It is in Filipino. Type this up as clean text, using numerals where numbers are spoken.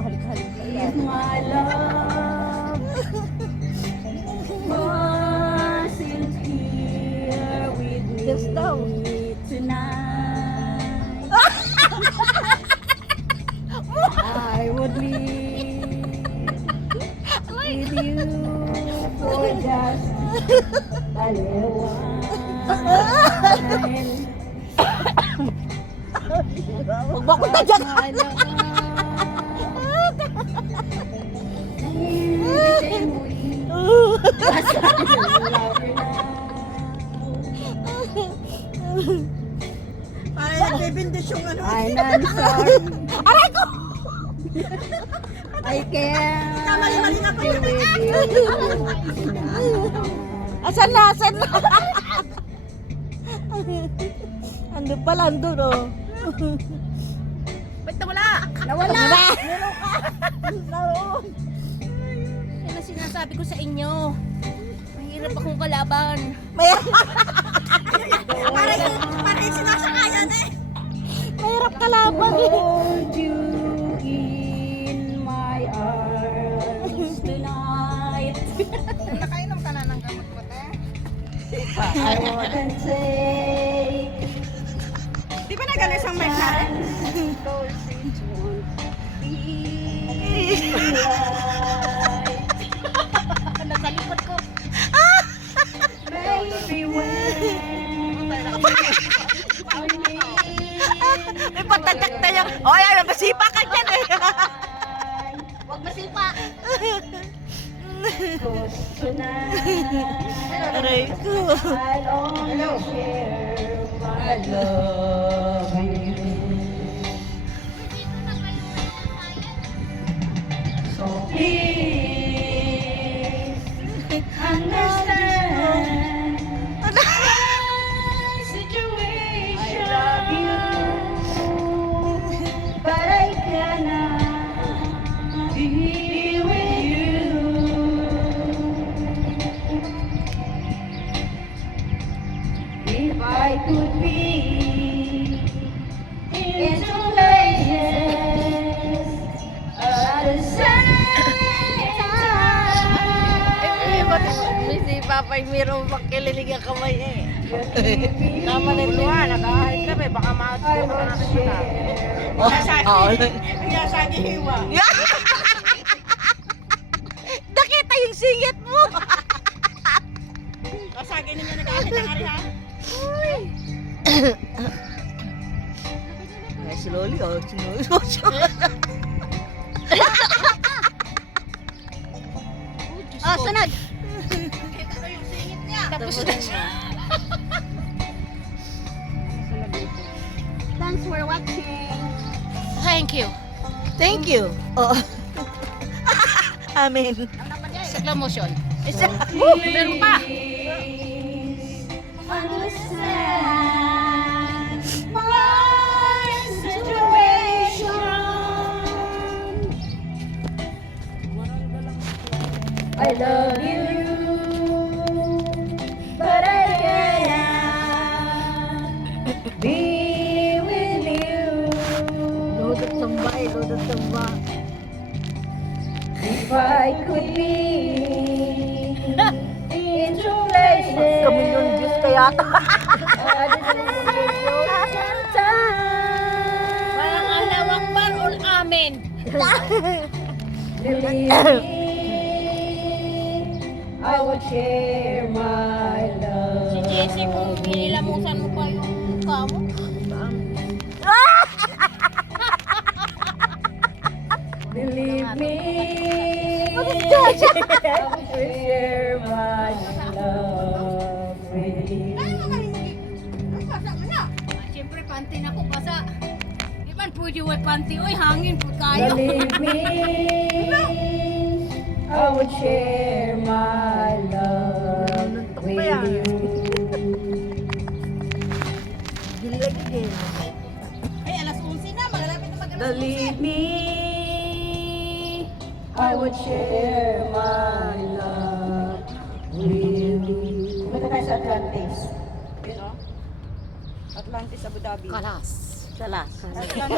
kahalik-halik. Is my love wasn't here with me Yes, daw. tonight. I would live with you for just a little while. Huwag mo na dyan. Para nagbibindis yung ano. I'm sorry. Aray ko! I can't Mali-mali na pa be yun. with you. Asan na? Asan na? Andun pala, andun oh. Ba't nawala? Nawala! Naroon. Yan ang sinasabi ko sa inyo. Mahirap akong kalaban. May, Para yung sinasakayan eh. mahirap kalaban eh. Hold you in my arms tonight. Nakainom ka na ng gamot mo, te? I wouldn't take Di ba nagano isang mic natin? cause it won't be right. Nasa likod ko. Maybe when May patatak tayo. O yan, masipa ka dyan eh. Huwag masipa. cause tonight Aray ko. I'll only share my love with you. So please understand my situation. I love you, but I cannot be with you. If I could be in two places at the same time, Si Papa yung mayroong makililig ang kamay eh. Tama na ito. Nag-ahit kami. Baka I ma-siguro would natin share Oo. Kaya sa hiwa. Nakita yung singit mo. Kasagin ninyo nag-ahit ang ari ha. Ay, si Loli oh. Si Loli. Oh, sunod. Kita ko yung singit niya. Tapos na siya. Thanks for watching. Thank you. Thank you. Oh. Amen. Sa motion. Meron pa. Understand my situation. I love you, but I cannot be with you. Lodot samba eh. Lodot samba. If I could be in two places Kami yung Diyos kaya ata. at the same time, Parang alawang bar or amen. believe me, I would share my love. Si Jessie, kung pinilamusan mo pa yung mukha mo. Believe me, I would share my love with you. Siyempre, panty na ko basa. Di man pwede way panty. Uy, hangin po kayo. Believe me, I would share my love with you. Gilagin. Ay, alas 11 na. Magalapit na mag-alas 11. Believe me, I would share my love with you. Punta tayo sa Atlantis. Atlantis, Abu Dhabi. Kalas. Salas. Atlantis,